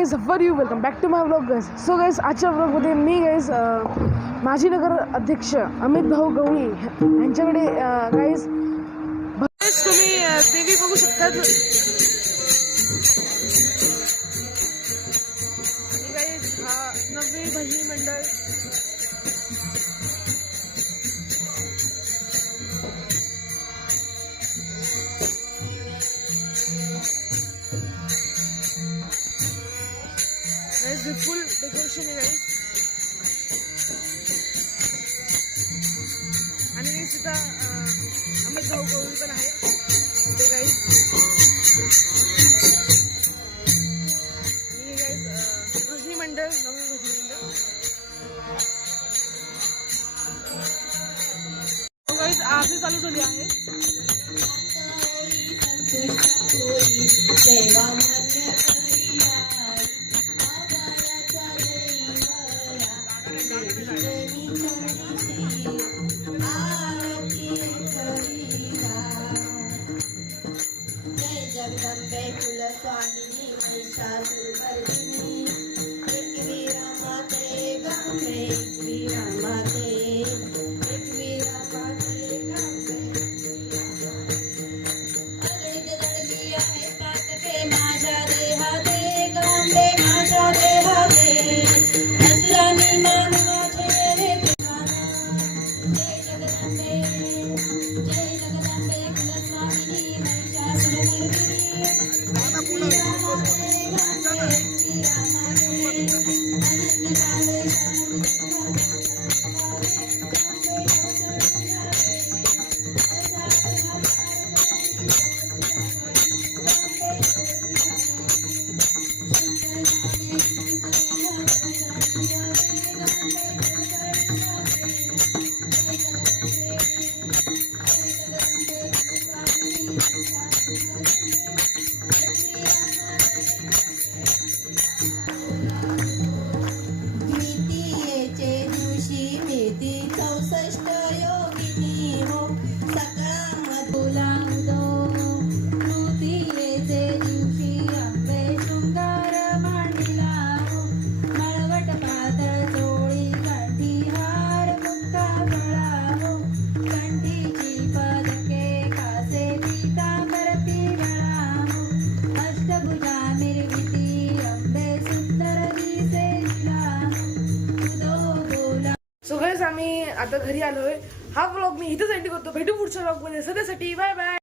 Guys for you welcome back to my vlog guys. So guys आजच्या व्लॉगमध्ये me guys माजी नगर अध्यक्ष अमित भाऊ गवळी यांच्याकडे गाइज तुम्ही देवी बघू शकता. गाइज हा नववी भजनी मंडळ फुल डेकोरेशन आहे गाइज. आणि गाइज तिथं अमित भाऊ गवळी पण आहे ते गाइज. आणि गाइज भजनी मंडळ नवीन भजनी मंडळ गाइज आरती चालू झाली आहे. जगदंबे कुलस्वामिनी महिषासुरमर्दिनी एकवीरा माते गंगे एकवीरा माते एकवीरा माते गंगे. अनेक दडगी आहे पातके माझ्या देहाते गंगे माझ्या देहाते असुरानी मान माझे रे जय जगदंबे कुलस्वामिनी महिषासुरमर्दिनी. आम्ही आता घरी आलोय. हा व्लॉग मी इथेच एंड करतो. भेटू पुढच्या व्लॉग मध्ये. सध्यासाठी बाय बाय.